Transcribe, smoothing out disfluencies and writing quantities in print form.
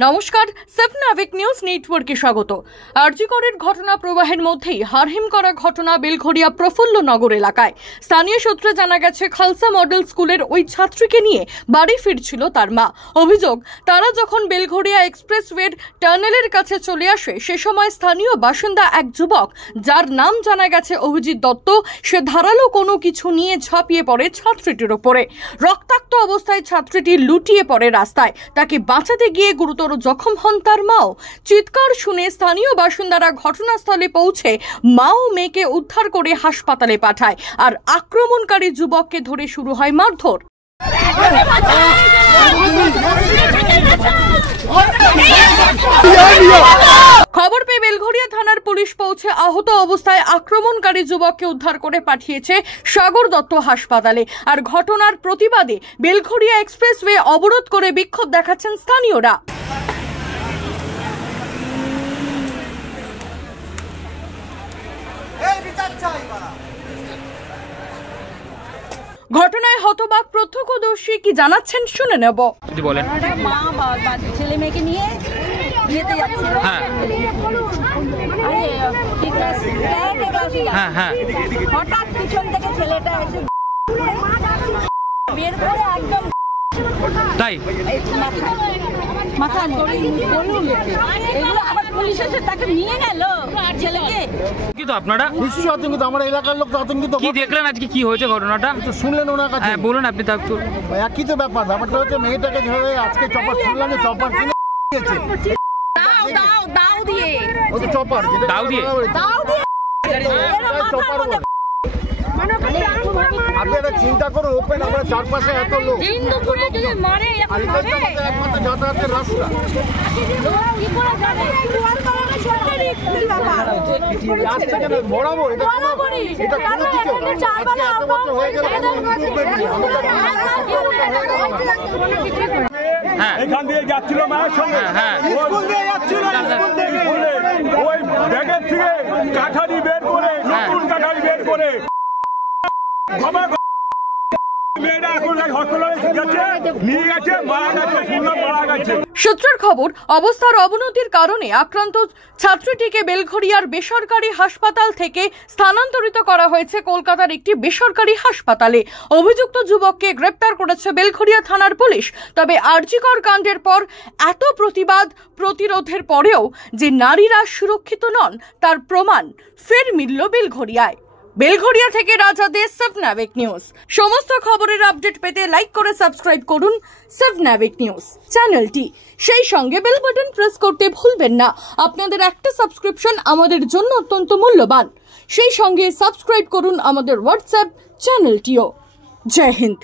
নমস্কার, সেভনাভিক নিউজ নেটওয়ার্কে স্বাগত। আরজিকরের ঘটনা প্রবাহের মধ্যেই হারহিম করা ঘটনা বেলঘড়িয়া প্রফুল্লনগর এলাকায়। স্থানীয় সূত্রে জানা গেছে, খালসা মডেল স্কুলের ওই ছাত্রীকে নিয়ে বাড়ি ফিরছিল তার মা। অভিযোগ, তারা যখন বেলঘড়িয়া এক্সপ্রেসওয়ের টানেলের কাছে চলে আসে, সে সময় স্থানীয় বাসিন্দা এক যুবক, যার নাম জানা গেছে অভিজিৎ দত্ত, সে ধারালো কোনো কিছু নিয়ে ঝাঁপিয়ে পড়ে ছাত্রীটির ওপরে। রক্তাক্ত অবস্থায় ছাত্রীটি লুটিয়ে পড়ে রাস্তায়। তাকে বাঁচাতে গিয়ে গুরুতর জখম হন তার মাও। চিৎকার শুনে স্থানীয় বাসিন্দারা ঘটনাস্থলে পৌঁছে মা ও মেয়েকে উদ্ধার করে হাসপাতালে পাঠায়, আর আক্রমণকারী যুবককে ধরে শুরু হয় মারধর। খবর পেয়ে বেলঘড়িয়া থানার পুলিশ পৌঁছে আহত অবস্থায় আক্রমণকারী যুবককে উদ্ধার করে পাঠিয়েছে সাগর দত্ত হাসপাতালে। আর ঘটনার প্রতিবাদে বেলঘড়িয়া এক্সপ্রেসওয়ে অবরোধ করে বিক্ষোভ দেখাচ্ছেন স্থানীয়রা। ঘটনায় হতবাক প্রত্যক্ষদর্শী কি জানাচ্ছেন শুনে নেব। মা ছেলে মেয়েকে নিয়ে যেতে যাচ্ছিল, হঠাৎ পিছন থেকে ছেলেটা এসে বের করে একদম তাই মাথা বলুন, এগুলো আবার পুলিশ এসে তাকে নিয়ে গেল ছেলেকে। কিন্তু আপনারা নিশ্চয়ই আতঙ্কিত, আমার এলাকার লোক তো আতঙ্কিত। কি দেখলেন আজকে, কি হয়েছে ঘটনাটা শুনলেন ওনার কাছে? হ্যাঁ বলুন আপনি। তা একই তো ব্যাপারটা হচ্ছে, মেয়েটাকে ধরে আজকে চপার শুনলাম যে চপার কিনে দিয়েছে। দাও দিয়ে ও তো চপার, দাও দিয়ে চপার। আপনি একটা চিন্তা করুন, ওপেন আমরা চারপাশে এত লোক, আর একমাত্র যাতায়াতের রাস্তা। বরাবর এটা কোনো কিছু এত বছর হয়ে গেল, এখান দিয়ে যাচ্ছিল মায়ের সঙ্গে, স্কুল দিয়ে যাচ্ছিল, স্কুল থেকে ওই ব্যাগের থেকে কাঠারি বের করে, নতুন কাঠারি বের করে সূত্রের খবর, অবস্থার অবনতির কারণে আক্রান্ত ছাত্রীটিকে বেলঘড়িয়ার বেসরকারি হাসপাতাল থেকে স্থানান্তরিত করা হয়েছে কলকাতার একটি বেসরকারি হাসপাতালে। অভিযুক্ত যুবককে গ্রেপ্তার করেছে বেলঘড়িয়া থানার পুলিশ। তবে আরজিকর কাণ্ডের পর এত প্রতিবাদ প্রতিরোধের পরেও যে নারীরা সুরক্ষিত নন, তার প্রমাণ ফের মিলল বেলঘড়িয়ায়। বেলঘড়িয়া থেকে রাজা দে, সেভনাভিক নিউজ। সমস্ত খবরের আপডেট পেতে লাইক করে সাবস্ক্রাইব করুন সেভনাভিক নিউজ চ্যানেলটি। সেই সঙ্গে বেল বাটন প্রেস করতে ভুলবেন না। আপনাদের একটা সাবস্ক্রিপশন আমাদের জন্য অত্যন্ত মূল্যবান। সেই সঙ্গে সাবস্ক্রাইব করুন আমাদের হোয়াটসঅ্যাপ চ্যানেলটিও। জয় হিন্দ।